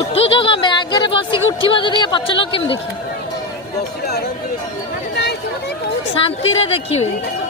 उठु तो कम आगे बसिक उठा जदि पचल केम देखिए शांति रे देखिए।